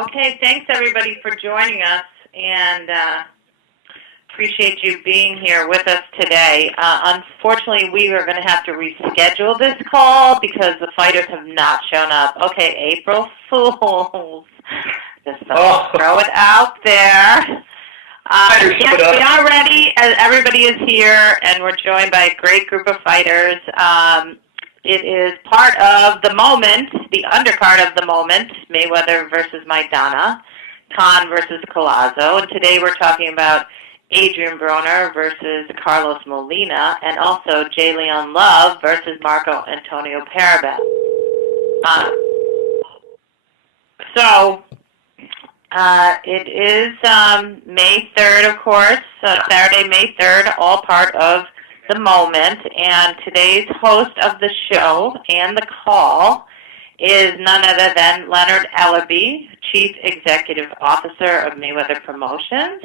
Okay, thanks everybody for joining us, and appreciate you being here with us today. Unfortunately, we are going to have to reschedule this call because the fighters have not shown up. Okay, April Fools. Just throw it out there. Yes, we are ready. Everybody is here, and we're joined by a great group of fighters. It is part of the moment, the undercard of the moment, Mayweather versus Maidana, Khan versus Collazo. And today we're talking about Adrien Broner versus Carlos Molina, and also J. Leon Love versus Marco Antonio Periban. It is May 3rd, of course, Saturday, May 3rd, all part of the moment. And today's host of the show and the call is none other than Leonard Ellerby, Chief Executive Officer of Mayweather Promotions.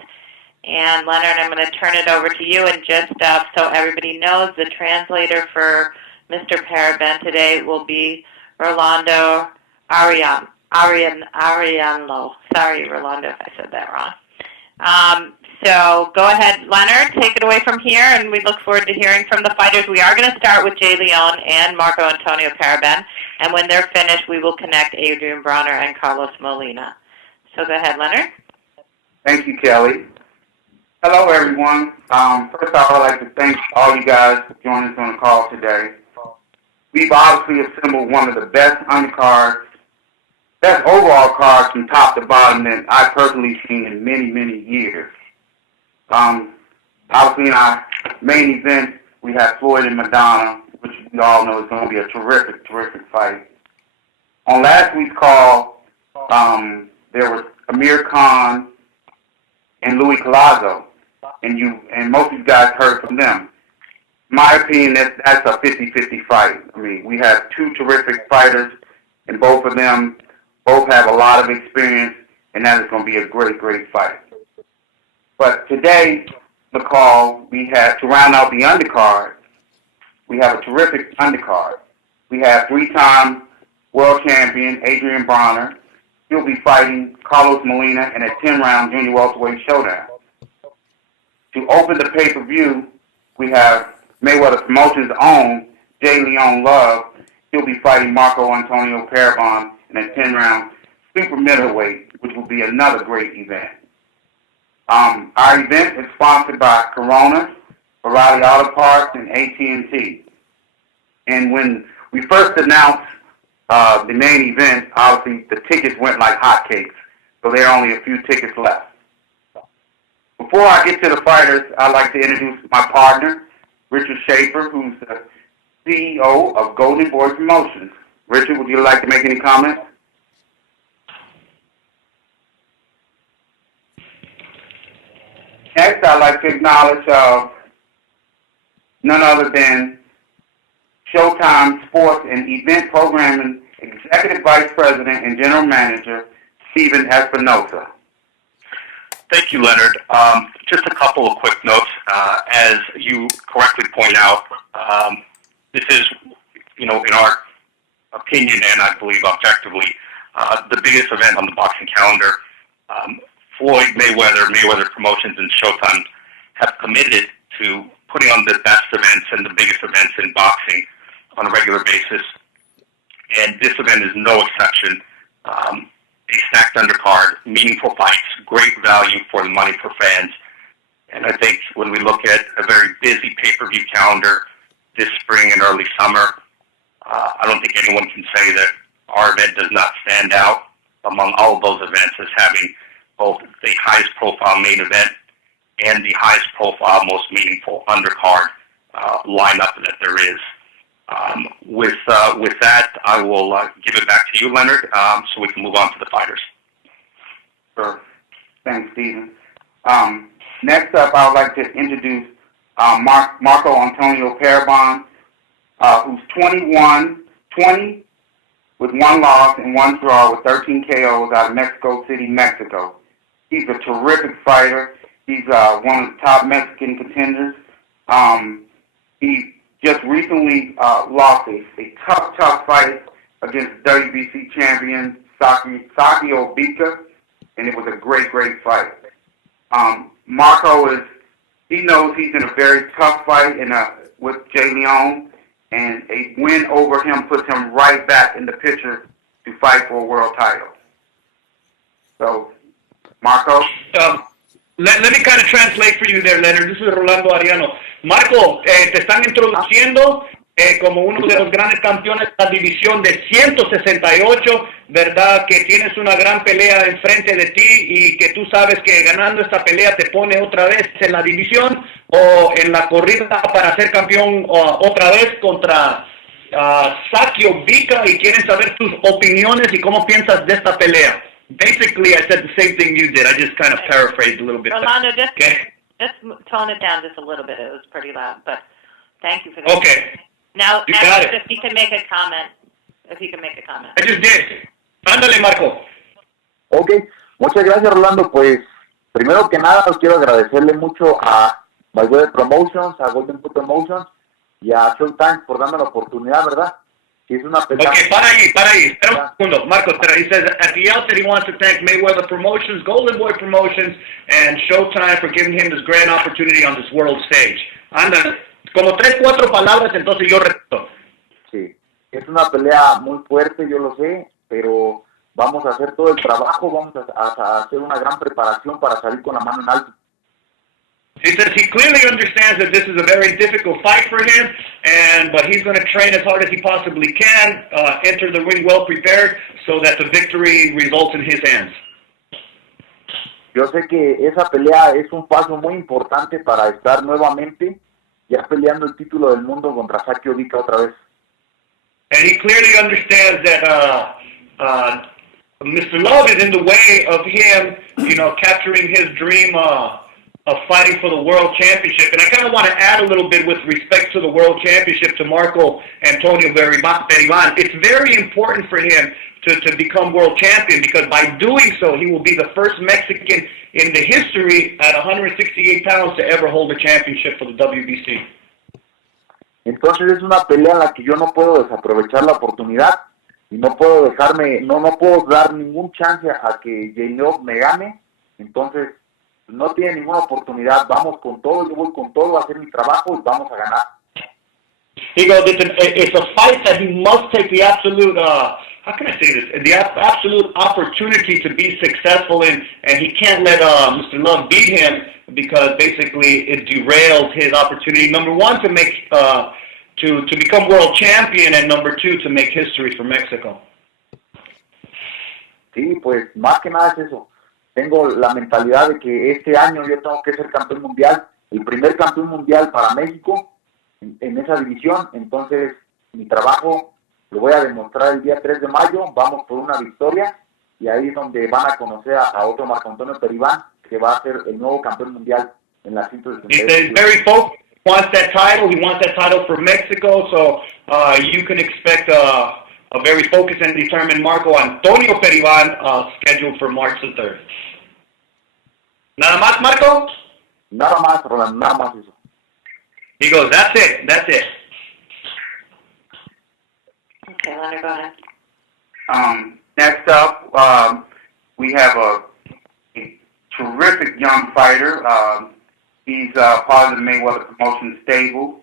And Leonard, I'm going to turn it over to you, and just so everybody knows, the translator for Mr. Periban today will be Rolando Arianlo. Sorry, Rolando, if I said that wrong. So go ahead, Leonard, take it away from here, and we look forward to hearing from the fighters. We are going to start with J. Leon and Marco Antonio Periban, and when they're finished, we will connect Adrien Broner and Carlos Molina. So go ahead, Leonard. Thank you, Kelly. Hello, everyone. First off, I'd like to thank all you guys for joining us on the call today. We've obviously assembled one of the best undercards, best overall cards from top to bottom that I've personally seen in many, many years. Obviously, in our main event, we have Floyd and Maidana, which we all know is going to be a terrific, terrific fight. On last week's call, there was Amir Khan and Louis Collazo, and most of you guys heard from them. In my opinion, that's a 50-50 fight. I mean, we have two terrific fighters, and both of them both have a lot of experience, and that is going to be a great, great fight. But today, the call, we have, to round out the undercard, we have a terrific undercard. We have three-time world champion Adrien Broner. He'll be fighting Carlos Molina in a 10-round junior welterweight showdown. To open the pay-per-view, we have Mayweather Promotions' own J. Leon Love. He'll be fighting Marco Antonio Periban in a 10-round super middleweight, which will be another great event. Our event is sponsored by Corona, O'Reilly Auto Parts, and AT&T. And when we first announced the main event, obviously the tickets went like hotcakes, so there are only a few tickets left. Before I get to the fighters, I'd like to introduce my partner, Richard Schaefer, who's the CEO of Golden Boy Promotions. Richard, would you like to make any comments? Next, I'd like to acknowledge none other than Showtime Sports and Event Programming Executive Vice President and General Manager, Stephen Espinosa. Thank you, Leonard. Just a couple of quick notes. As you correctly point out, this is, in our opinion, and I believe objectively, the biggest event on the boxing calendar. Floyd Mayweather Promotions, and Showtime have committed to putting on the best events and the biggest events in boxing on a regular basis. And this event is no exception. A stacked undercard, meaningful fights, great value for the money for fans. And I think when we look at a very busy pay-per-view calendar this spring and early summer, I don't think anyone can say that our event does not stand out among all of those events as having both the highest profile main event and the highest profile, most meaningful undercard lineup that there is. With that, I will give it back to you, Leonard, so we can move on to the fighters. Sure. Thanks, Stephen. Next up, I would like to introduce Marco Antonio Periban, who's 20 with one loss and one draw with 13 KOs out of Mexico City, Mexico. He's a terrific fighter. He's one of the top Mexican contenders. He just recently lost a tough fight against WBC champion Sakio Bika, and it was a great fight. Marco he knows he's in a very tough fight with Jay Leon, and a win over him puts him right back in the picture to fight for a world title. So, Marco? Let me kind of translate for you there, Leonard. This is Rolando Ariano. Marco, te están introduciendo como uno de los grandes campeones de la división de 168, ¿verdad? Que tienes una gran pelea enfrente de ti y que tú sabes que ganando esta pelea te pone otra vez en la división o en la corrida para ser campeón otra vez contra Sakio Bika, y quieren saber tus opiniones y cómo piensas de esta pelea. Basically, I said the same thing you did. I just kind of paraphrased a little bit. Rolando, just tone it down just a little bit. It was pretty loud, but thank you for that. Okay. Now got it. if he can make a comment. I just did. Ándale, Marco. Ok, muchas gracias, Rolando. Pues, primero que nada, quiero agradecerle mucho a Mayweather Promotions, a Golden Boot Promotions y a Showtime por darme la oportunidad, ¿verdad? Que es una pelea... Ok, para ahí. Espera un segundo. Marco, he says at the outset he wants to thank Mayweather Promotions, Golden Boy Promotions, and Showtime for giving him this grand opportunity on this world stage. Ándale. Como 3-4 palabras, entonces yo repito. Sí, es una pelea muy fuerte, yo lo sé, pero vamos a hacer todo el trabajo, vamos a hacer una gran preparación para salir con la mano en alto. He says he clearly understands that this is a very difficult fight for him, but he's going to train as hard as he possibly can, enter the ring well prepared, so that the victory results in his hands. Yo sé que esa pelea es un paso muy importante para estar nuevamente ya peleando el título del mundo contra Sakio Bika otra vez. And he clearly understands that Mr. Love is in the way of him, capturing his dream of fighting for the World Championship. And I kind of want to add a little bit with respect to the World Championship to Marco Antonio Periban. It's very important for him to become world champion, because by doing so, he will be the first Mexican in the history at 168 pounds to ever hold a championship for the WBC. Entonces es una pelea en la que yo no puedo desaprovechar la oportunidad y no puedo no puedo dar ningún chance a que J-Love me gane. Entonces no tiene ninguna oportunidad. Vamos con todo, yo voy con todo a hacer mi trabajo y vamos a ganar. He goes, it's a fight that he must take the absolute, how can I say this, the absolute opportunity to be successful in, and he can't let Mr. Love beat him, because basically it derails his opportunity, number one, to make to become world champion, and number two, to make history for Mexico. Sí, pues más que nada es eso. Tengo la mentalidad de que este año yo tengo que ser campeón mundial, el primer campeón mundial para México en esa división. Entonces mi trabajo lo voy a demostrar el día 3 de mayo, vamos por una victoria, y ahí es donde van a conocer a otro Marco Antonio Periban, que va a ser el nuevo campeón mundial en la 168. He's very focused, he wants that title for Mexico, so you can expect a very focused and determined Marco Antonio Periban scheduled for March the 3rd. ¿Nada más, Marco? Nada más, Roland, nada más eso. He goes, that's it. Okay, Leonard, go ahead. Next up, we have a terrific young fighter. He's part of the Mayweather Promotions stable.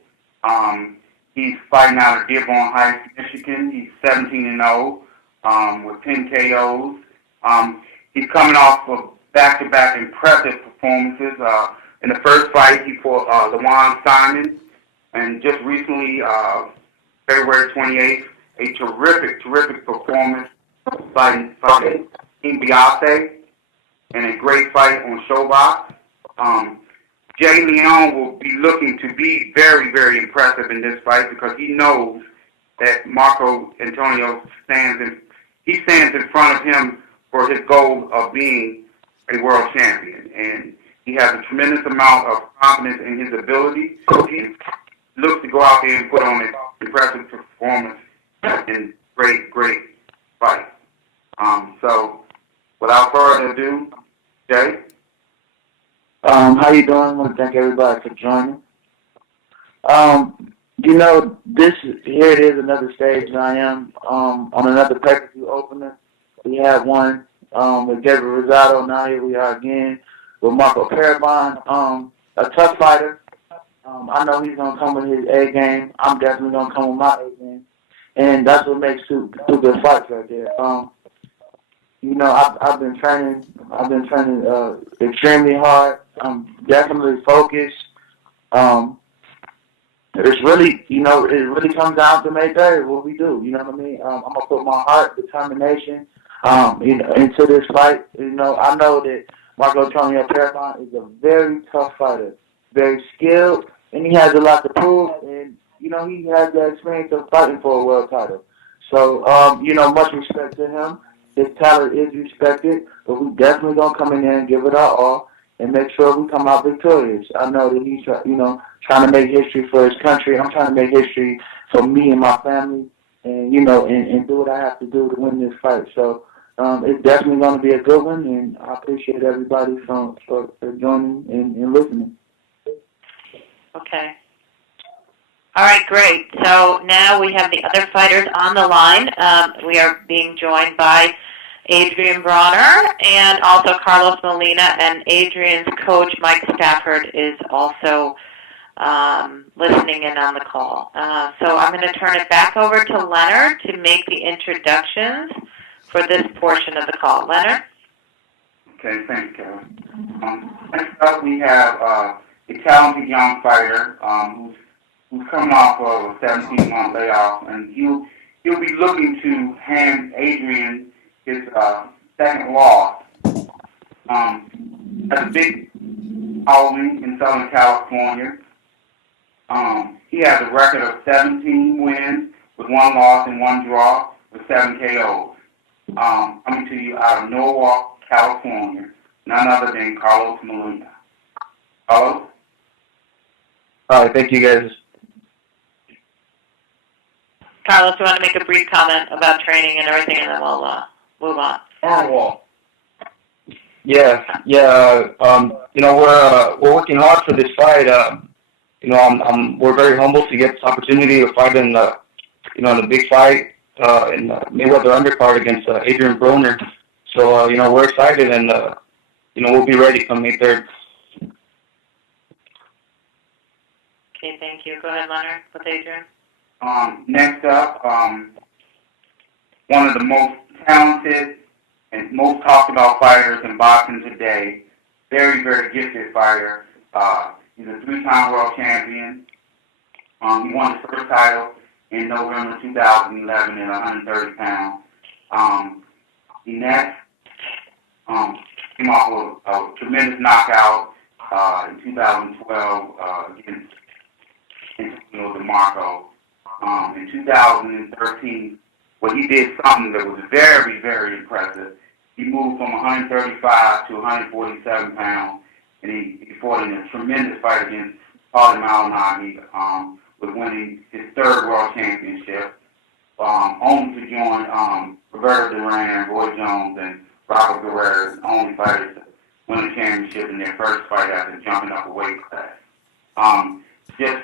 He's fighting out of Dearborn Heights, Michigan. He's 17-0 with 10 KOs. He's coming off of back-to-back impressive performances. In the first fight, he fought LaJuan Simon, and just recently, February 28th, a terrific performance fighting Team Beyonce, and a great fight on Showbox. Jay Leon will be looking to be very impressive in this fight, because he knows that Marco Antonio stands in front of him for his goal of being a world champion, and he has a tremendous amount of confidence in his ability. He looks to go out there and put on an impressive performance and great fight. So, without further ado, Jay. How you doing? I want to thank everybody for joining. Here it is, another stage. I am on another pay-per-view opener. We had one with David Rosado. Now here we are again with Marco Periban. A tough fighter. I know he's gonna come with his A game. I'm definitely gonna come with my A game, and that's what makes two good fights right there. You know, I've been training. I've been training extremely hard. I'm definitely focused. It's really, you know, it really comes down to May 3rd, what we do. You know what I mean? I'm gonna put my heart, determination, you know, into this fight. You know, I know that Marco Antonio Periban is a very tough fighter, very skilled, and he has a lot to prove. And you know, he has the experience of fighting for a world title. So, you know, much respect to him. His talent is respected, but we definitely gonna come in there and give it our all and make sure we come out victorious. I know that he's, you know, trying to make history for his country. I'm trying to make history for me and my family, and you know, and do what I have to do to win this fight. So it's definitely going to be a good one, and I appreciate everybody for joining and listening. Okay. All right, great. So now we have the other fighters on the line. We are being joined by Adrien Broner and also Carlos Molina, and Adrien's coach, Mike Stafford, is also listening in on the call. So I'm going to turn it back over to Leonard to make the introductions for this portion of the call. Leonard? Okay, thanks, Kevin. Next up, we have a talented young fighter who's coming off of a 17-month layoff, and he'll be looking to hand Adrien his second loss. Has a big following in Southern California. He has a record of 17 wins with 1 loss and 1 draw with 7 KOs. Coming to you out of Norwalk, California, none other than Carlos Molina. Carlos? All right, thank you, guys. Carlos, you want to make a brief comment about training and everything, and then we'll move on. Norwalk. Yeah. You know, we're working hard for this fight. You know, we're very humbled to get this opportunity to fight in the, you know, in a big fight in the Mayweather undercard against Adrien Broner. So you know, we're excited, and you know, we'll be ready come May 3rd. Okay, thank you. Go ahead, Leonard, with Adrien. Next up, one of the most talented and most talked about fighters in boxing today. Very, very gifted fighter. He's a 3-time world champion. He won his first title in November 2011 at 130 pounds. He next came off a tremendous knockout in 2012 against Antonio DeMarco. In 2013, well, he did something that was very, very impressive. He moved from 135 to 147 pounds, and he fought in a tremendous fight against Paulie Malignaggi, with winning his 3rd world championship, only to join Roberto Duran, Roy Jones, and Robert Guerrero, the only fighters to win a championship in their first fight after jumping up a weight class. Just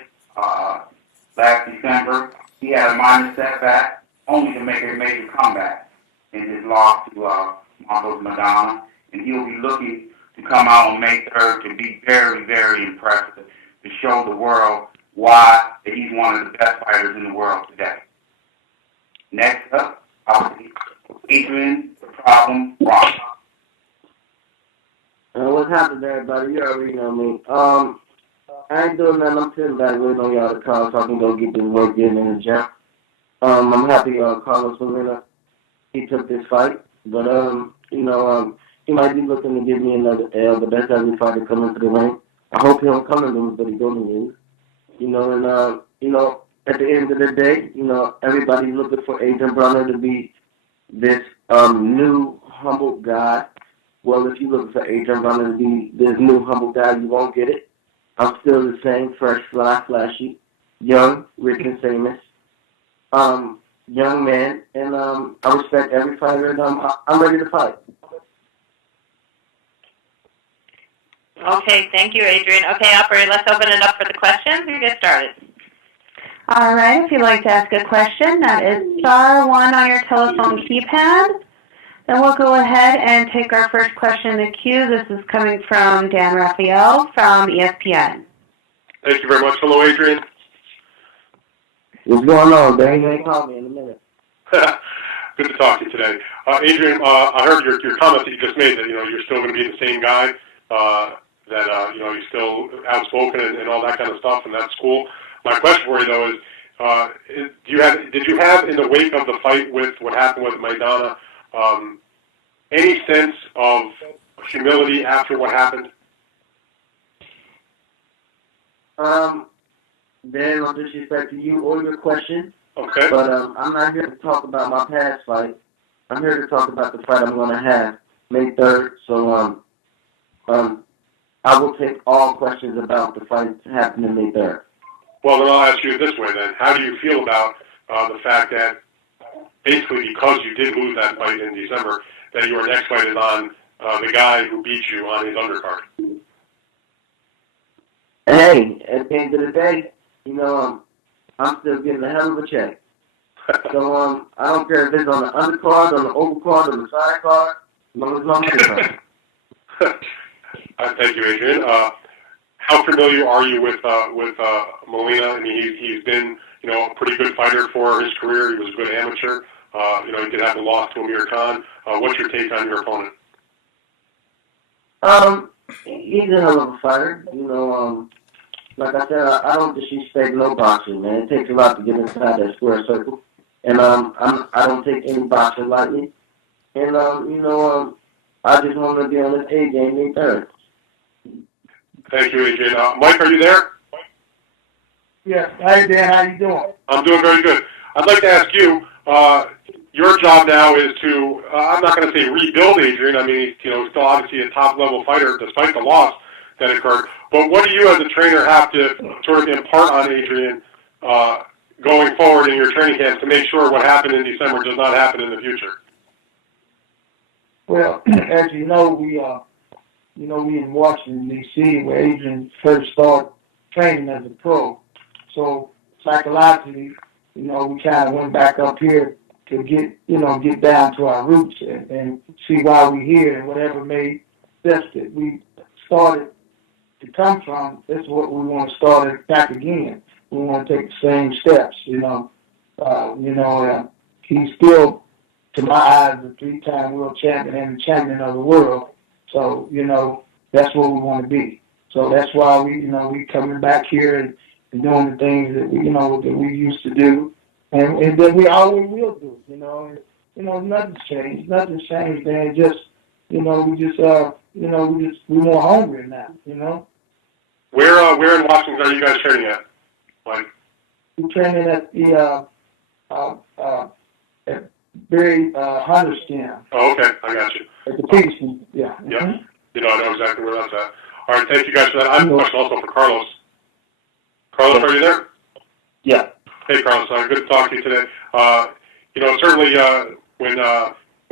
last December, he had a minor setback, only to make a major comeback in his loss to Marcos Maidana, and he'll be looking to come out on May 3rd to be very, very impressive, to show the world why that he's one of the best fighters in the world today. Next up, Adrien "The Problem" Broner. What's happening, everybody? You already know me. I ain't doing nothing. I'm sitting back waiting on y'all to call so I can go get this work in the gym. I'm happy Carlos Molina, he took this fight, but you know, he might be looking to give me another L, but that's every fighter coming to the ring. I hope he don't come to lose, but he's going to lose. You know, and you know, at the end of the day, you know, everybody's looking for Adrien Broner to be this new humble guy. Well, if you're looking for Adrien Broner to be this new humble guy, you won't get it. I'm still the same, fresh, fly, flashy, young, rich, and famous, young man, and I respect every fighter, and I'm ready to fight. Okay, thank you, Adrien. Okay, operator, let's open it up for the questions and get started. All right, if you'd like to ask a question, that is *1 on your telephone keypad. Then we'll go ahead and take our first question in the queue. This is coming from Dan Raphael from ESPN. Thank you very much. Hello, Adrien. What's going on, Dan? You ain't call me in a minute. Good to talk to you today. Adrien, I heard your comment that you just made that, you're still going to be the same guy, that, you're still outspoken and all that kind of stuff, and that's cool. My question for you, though, is did you have, in the wake of the fight with what happened with Maidana, any sense of humility after what happened? Dan, no disrespect to you or your question. Okay. But I'm not here to talk about my past fight. I'm here to talk about the fight I'm going to have May 3rd. So I will take all questions about the fight happening May 3rd. Well, then I'll ask you this way then. How do you feel about the fact that basically because you did lose that fight in December, that your next fight is on the guy who beat you on his undercard? Hey, at the end of the day, I'm still getting a hell of a check. So I don't care if it's on the undercard, on the overcard, on the side card, as long as it's on the undercard. Thank you, Adrien. How familiar are you with Molina? I mean, he's been, a pretty good fighter for his career. He was a good amateur. He did have a loss to Amir Khan. What's your take on your opponent? He's a hell of a fighter. Like I said, I don't disrespect no boxing, man. It takes a lot to get inside that square circle. And I don't take any boxing lightly. And, I just want to be on this A game May 3rd. Thank you, Adrien. Mike, are you there? Yes. Hey, Dan, how you doing? I'm doing very good. I'd like to ask you, your job now is to, I'm not going to say rebuild Adrien. I mean, he's still obviously a top-level fighter despite the loss that occurred. But what do you as a trainer have to sort of impart on Adrien going forward in your training camps to make sure what happened in December does not happen in the future? Well, as you know, we in Washington, D.C., where Adrien first started training as a pro. So psychologically, we kind of went back up here to get down to our roots and see why we're here and whatever made steps that we started to come from. That's what we want to start it back again. We want to take the same steps. He's still, to my eyes, a 3-time world champion and a champion of the world. So, that's what we want to be. So that's why we coming back here and doing the things that we used to do, and that we always will do. Nothing's changed. Nothing's changed, man. Just, we're more hungry now. Where in Washington are you guys training at? Like, We're training at the at Barry Hunterston. Oh, okay, I got you. At the Peterson, yeah. Yep. Mm-hmm. I know exactly where that's at. All right, thank you guys for that. I have a question also for Carlos. Carlos, are you there? Yeah. Hey, Carlos. Good to talk to you today. Certainly when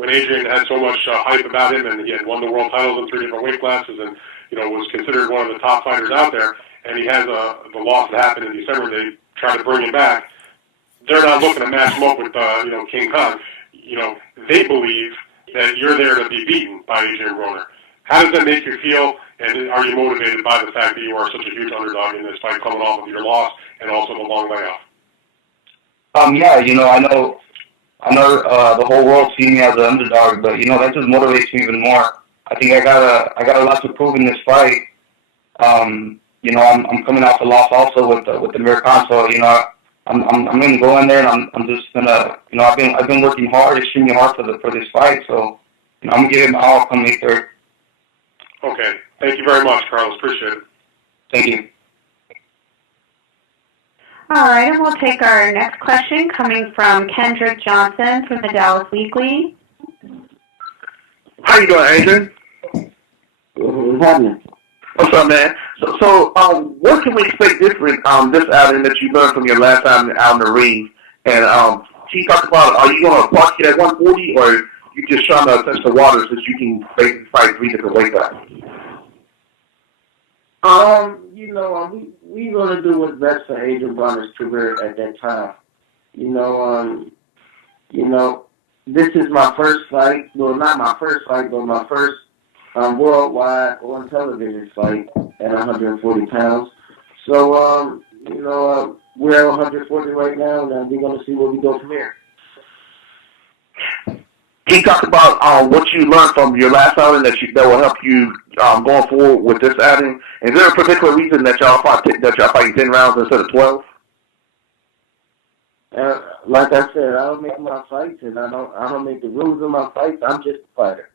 Adrien had so much hype about him, and he had won the world titles in 3 different weight classes, and was considered one of the top fighters out there, and he has the loss that happened in December. They try to bring him back. They're not looking to match him up with King Khan. They believe that you're there to be beaten by Adrien Broner. How does that make you feel, and are you motivated by the fact that you are such a huge underdog in this fight coming off of your loss and also the long layoff? Yeah, I know the whole world sees me as an underdog, but that just motivates me even more. I think I got a lot to prove in this fight. I'm coming off the loss also with the Amir Khan, so I'm gonna go in there and I'm just gonna I've been working hard, extremely hard for this fight, so I'm gonna give it my all come May 3rd. Okay, thank you very much, Carlos. Appreciate it. Thank you. All right, and we'll take our next question coming from Kendrick Johnson from the Dallas Weekly. How you doing, Adrien? What's happening? What's up, man? So, what can we expect different this outing that you learned from your last time out in the ring? And can you talk about, are you going to park it at 140, or you just trying to test the waters so you can basically fight 3 different weight classes? We're going to do what's best for Adrien Broner's career at that time. this is my first fight. Well, not my first fight, but my first worldwide on television fight at 140 pounds. So, we're at 140 right now, and we're going to see where we go from here. Can you talk about what you learned from your last outing that will help you going forward with this outing? Is there a particular reason that y'all fighting 10 rounds instead of 12? Like I said, I don't make my fights, and I don't make the rules of my fights. I'm just a fighter.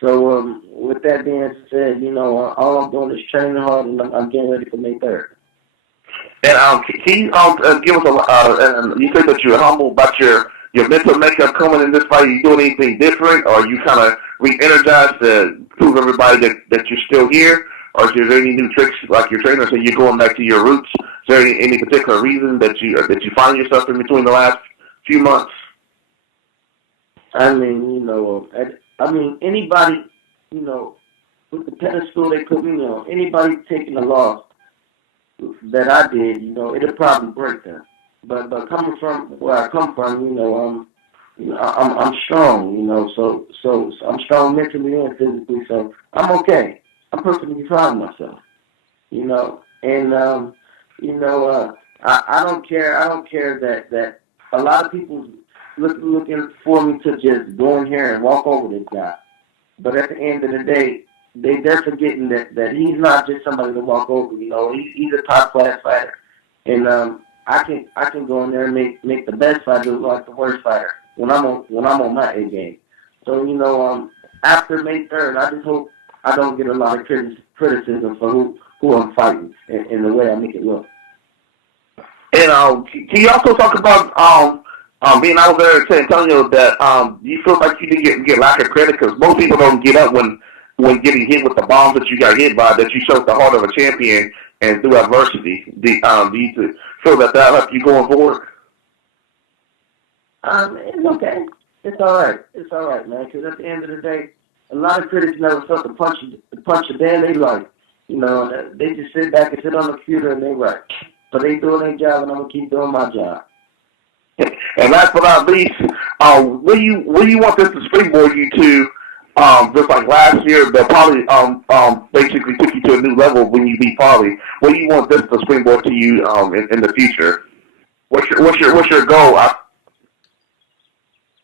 So with that being said, all I'm doing is training hard, and I'm getting ready for May 3rd. And can you give us you said that you're humble about your mental makeup coming in this fight. Are you doing anything different, or are you kind of re-energized to prove everybody that you're still here? Or is there any new tricks, like your trainer said, you're going back to your roots? Is there any particular reason that you find yourself in between the last few months? I mean, anybody, with the pedestal they put me on, anybody taking a loss that I did, it'll probably break them. But coming from where I come from, I'm strong, so I'm strong mentally and physically, so I'm okay. I'm perfectly fine with myself, and I don't care that a lot of people looking for me to just go in here and walk over this guy, but at the end of the day, they're forgetting that he's not just somebody to walk over. He's a top class fighter, and I can go in there and make the best fighter look like the worst fighter when I'm on my A game. So after May 3rd, I just hope I don't get a lot of criticism for who I'm fighting and the way I make it look. And can you also talk about being out there in San Antonio that you feel like you didn't get lack of credit because most people don't get up when getting hit with the bombs that you got hit by, that you showed the heart of a champion and through adversity. Do you feel that helped you going forward? It's okay. It's all right. It's all right, man. Because at the end of the day, a lot of critics never felt the punch a day in their life. They just sit back and sit on the computer and they write. But they doing their job, and I'm gonna keep doing my job. And last but not least, where you want this to springboard you to? Just like last year, the Paulie basically took you to a new level when you beat Paulie. Where do you want this to springboard to you in the future? What's your goal?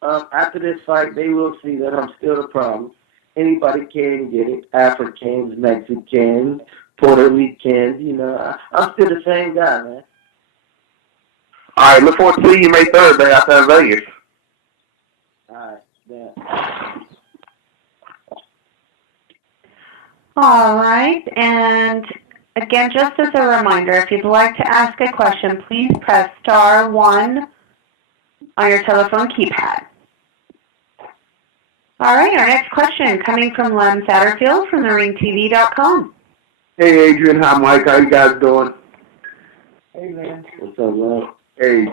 After this fight, they will see that I'm still the problem. Anybody can get it. Africans, Mexicans, Puerto Ricans. I'm still the same guy, man. All right, look forward to seeing you May 3rd, man, out there in Vegas. All right, yeah. All right, and again, just as a reminder, if you'd like to ask a question, please press *1 on your telephone keypad. All right, our next question coming from Lem Satterfield from theringtv.com. Hey, Adrien. Hi, Mike. How you guys doing? Hey, man. What's up, man? Hey,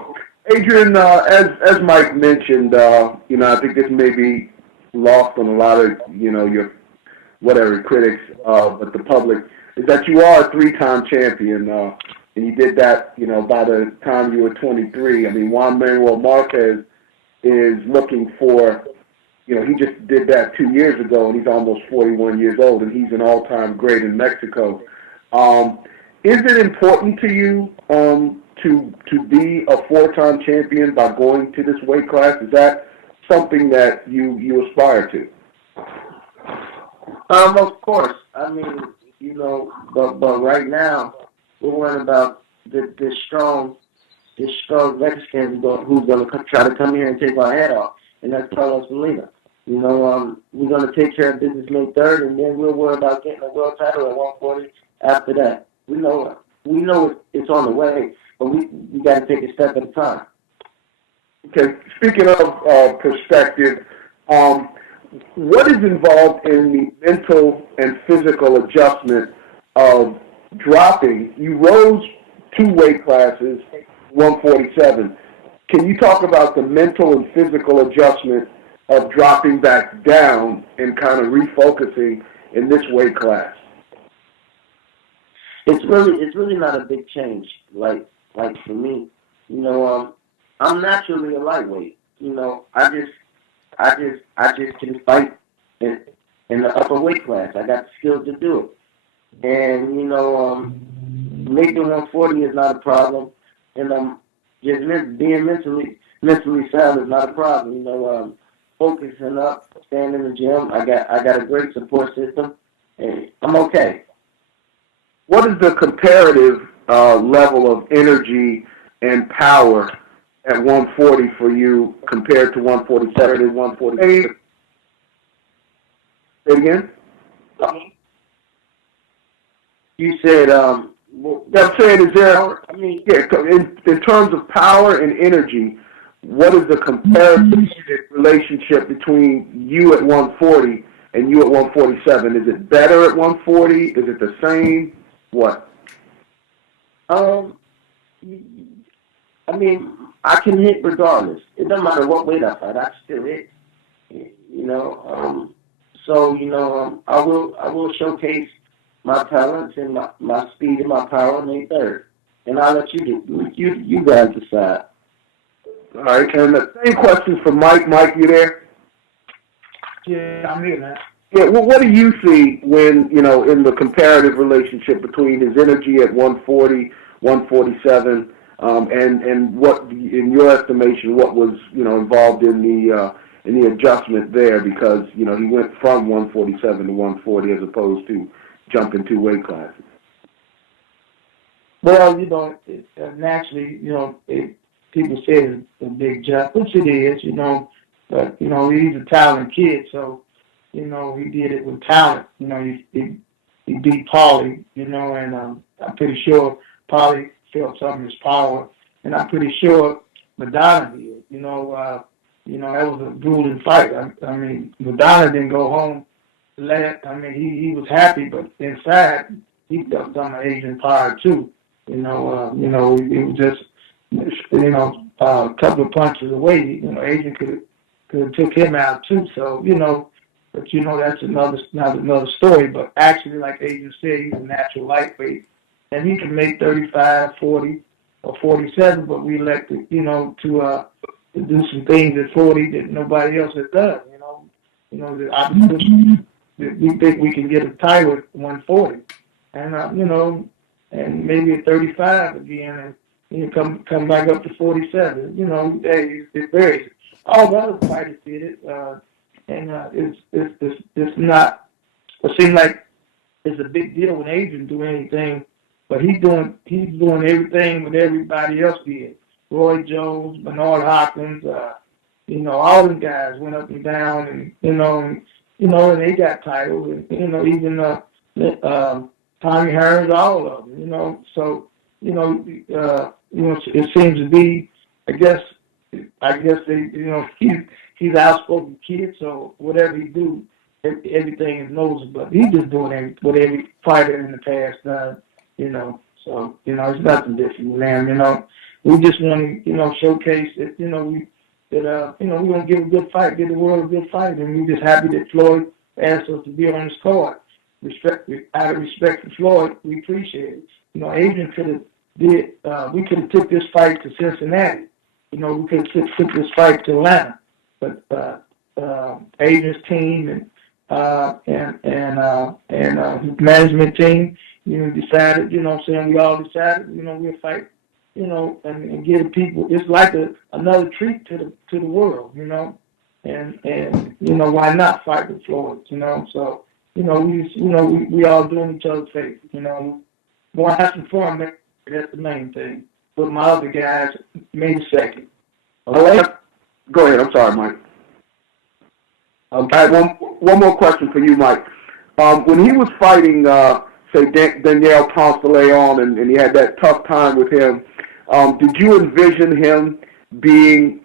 Adrien. As Mike mentioned, I think this may be lost on a lot of your critics, but the public, is that you are a 3-time champion, and you did that, by the time you were 23. I mean, Juan Manuel Marquez is looking for, he just did that 2 years ago, and he's almost 41 years old, and he's an all-time great in Mexico. Is it important to you to be a 4-time champion by going to this weight class? Is that something that you aspire to? Of course. I mean, but right now we're worried about this strong Mexican who's going to try to come here and take our head off, and that's Carlos Molina. We're going to take care of business May 3rd, and then we'll worry about getting a world title at 140 after that. We know it's on the way, but we got to take a step at a time. Okay. Speaking of perspective, what is involved in the mental and physical adjustment of dropping? You rose 2 weight classes, 147. Can you talk about the mental and physical adjustment of dropping back down and kind of refocusing in this weight class? It's really not a big change. Like for me, I'm naturally a lightweight. I just can fight in the upper weight class. I got the skills to do it. And, making 140 is not a problem. And just being mentally sound is not a problem. Focusing up, staying in the gym. I got a great support system, and I'm okay. What is the comparative level of energy and power at 140 for you compared to 147 and 146? Say it again? You said, I'm saying, is there, in terms of power and energy, what is the comparative relationship between you at 140 and you at 147? Is it better at 140? Is it the same? What? I can hit regardless. It doesn't matter what weight I fight. I can still hit. I will showcase my talents and my speed and my power in the third. And I'll let you guys decide. All right, and the same question for Mike. Mike, you there? Yeah, I'm here now. Yeah, well, what do you see when, in the comparative relationship between his energy at 140, 147, and what, in your estimation, what was, involved in the adjustment there, because, he went from 147 to 140 as opposed to jumping 2 weight classes? Well, naturally, people say it's a big jump, which it is, but, he's a talented kid, so, he did it with talent. He beat Paulie, and I'm pretty sure Paulie felt some of his power, and I'm pretty sure Maidana did. That was a grueling fight. Maidana didn't go home. He was happy, but inside he felt some of Adrien power too. It was just a couple of punches away. Adrien could have took him out too. So but that's another story. But actually, like Adrien said, he's a natural lightweight, and he can make 35, 40, or 47. But we elected, to do some things at 40 that nobody else has done. We think we can get a title at 140, and and maybe at 35 again, and come back up to 47. It varies. All the other fighters did it, and it's not. It seems like it's a big deal when Adrien do anything, but he's doing everything what everybody else did. Roy Jones, Bernard Hopkins, all them guys went up and down, and and they got titles, and even Tommy Hearns, all of them, So it seems to be, I guess they, he's an outspoken kid, so whatever he do, everything is noticeable. But he's just doing what every fighter in the past done, So it's nothing different, man. We just want to, showcase that, we're going to give a good fight, give the world a good fight, and we're just happy that Floyd asked us to be on his card. Out of respect for Floyd, we appreciate it. Adrien could have we could have took this fight to Cincinnati. We could have took this fight to Atlanta, but Adrien's team and his management team, decided, we all decided, we'll fight, and give people, it's like another treat to the world, and why not fight with Floyd, so, we all doing each other's favor, want to have some fun, man. That's the main thing. But my other guys made second. Okay? Go ahead. I'm sorry, Mike. I have one more question for you, Mike. When he was fighting, say, Daniel Ponce-de-Leon, and he had that tough time with him, did you envision him being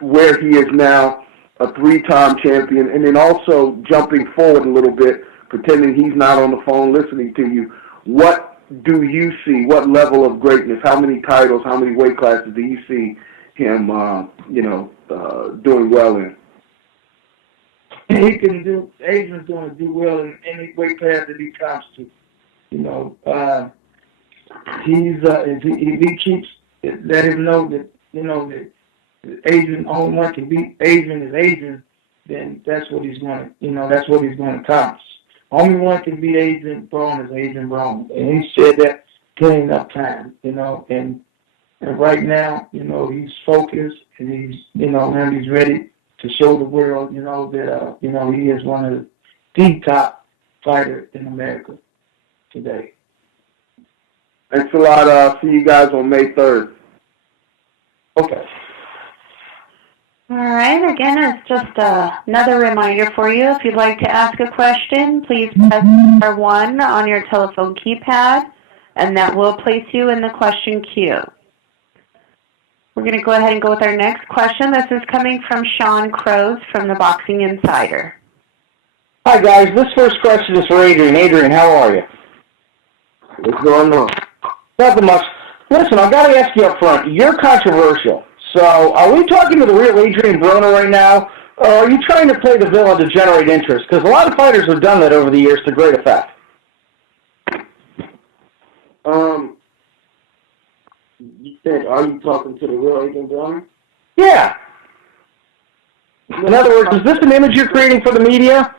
where he is now, a 3-time champion, and then also jumping forward a little bit, pretending he's not on the phone listening to you? What do you see? What level of greatness? How many titles? How many weight classes do you see him, doing well in? He can do. Adrien's going to do well in any weight class that he comes to. If he keeps let him know that that Adrien only one can beat Adrien is Adrien. then that's what he's going to, that's what he's going to accomplish. Only one can beat Adrien Broner is Adrien Broner. And he said that plenty enough time, and right now, he's focused and he's, and he's ready to show the world, that, he is one of the top fighters in America today. Thanks a lot. See you guys on May 3rd. Okay. All right. Again, it's just another reminder for you. If you'd like to ask a question, please press star 1 on your telephone keypad, and that will place you in the question queue. We're going to go ahead and go with our next question. This is coming from Sean Crows from the Boxing Insider. Hi, guys. This first question is for Adrien. Adrien, how are you? What's going on? Nothing much. Listen, I've got to ask you up front. You're controversial. So are we talking to the real Adrien Broner right now, or are you trying to play the villain to generate interest? Because a lot of fighters have done that over the years to great effect. You said, are you talking to the real Adrien Broner? Yeah. In other words, is this an image you're creating for the media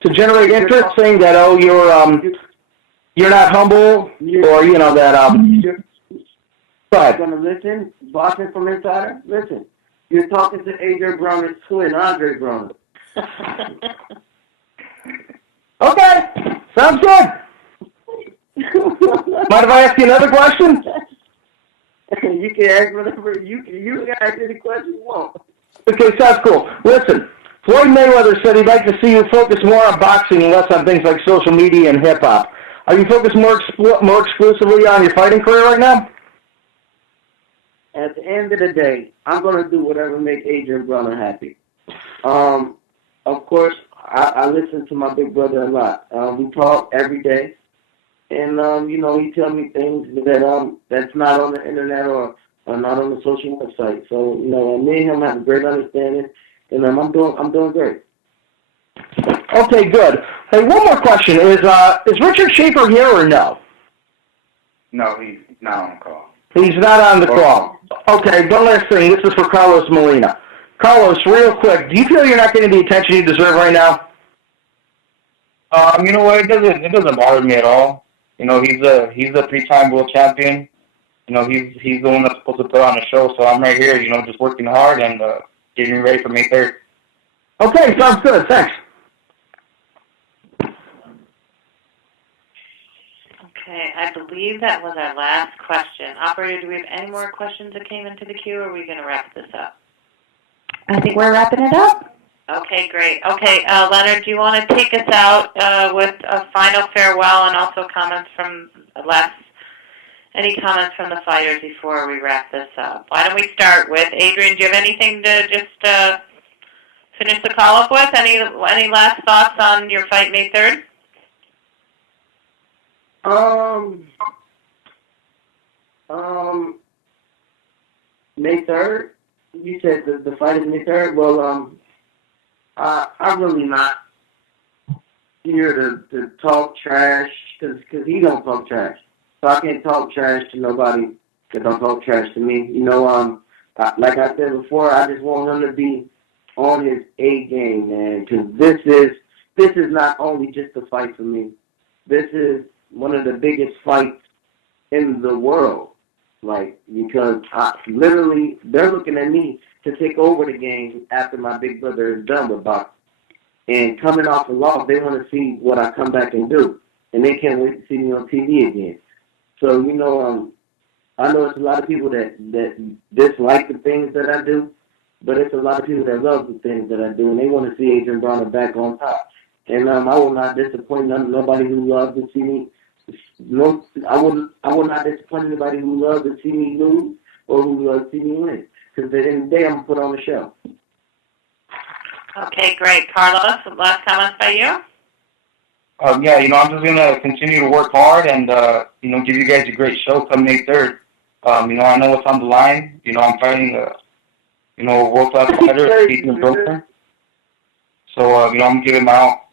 to generate interest, saying that, oh, you're not humble, or, that, You're going to listen, Boxing from Insider? Listen, you're talking to Adrien Broner's twin, Adrien Broner. Okay, sounds good. Mind if I ask you another question? You can ask whatever, you can ask any question you want. Okay, sounds cool. Listen, Floyd Mayweather said he'd like to see you focus more on boxing and less on things like social media and hip-hop. Are you focused more exclusively on your fighting career right now? At the end of the day, I'm going to do whatever makes Adrien Broner happy. Of course, I listen to my big brother a lot. We talk every day. And, he tells me things that that's not on the internet or not on the social website. So, me and him have a great understanding, and I'm doing great. Okay, good. Hey, one more question. Is Richard Schaefer here or no? No, he's not on the call. He's not on the call. Okay, one last thing. This is for Carlos Molina. Carlos, real quick, do you feel you're not getting the attention you deserve right now? You know what? It doesn't bother me at all. He's a 3-time world champion. He's the one that's supposed to put on the show. So I'm right here, just working hard and getting ready for May 3rd. Okay, sounds good. Thanks. Okay, I believe that was our last question. Operator, do we have any more questions that came into the queue, or are we going to wrap this up? I think we're wrapping it up. Okay, great. Okay, Leonard, do you want to take us out with a final farewell and also comments from any comments from the fighters before we wrap this up? Why don't we start with Adrien? Do you have anything to just finish the call up with? Any last thoughts on your fight May 3rd? May 3rd? You said the fight is May 3rd? Well, I'm really not here to talk trash, because he don't talk trash. So I can't talk trash to nobody that don't talk trash to me. Like I said before, I just want him to be on his A game, man, because this is not only just a fight for me. This is one of the biggest fights in the world. Because literally, they're looking at me to take over the game after my big brother is done with boxing. And coming off a loss, they want to see what I come back and do. And they can't wait to see me on TV again. So, I know it's a lot of people that dislike the things that I do, but it's a lot of people that love the things that I do, and they want to see Adrien Broner back on top. And I will not disappoint nobody who loves to see me. No, I will not disappoint anybody who loves to see me lose or who loves to see me win. Because at the end of the day, I'm going to put on the show. Okay, great. Carlos, last comments by you? I'm just going to continue to work hard and, give you guys a great show come May 3rd. I know what's on the line. I'm fighting, a world-class fighter, Adrien Broner. So, I'm giving my all.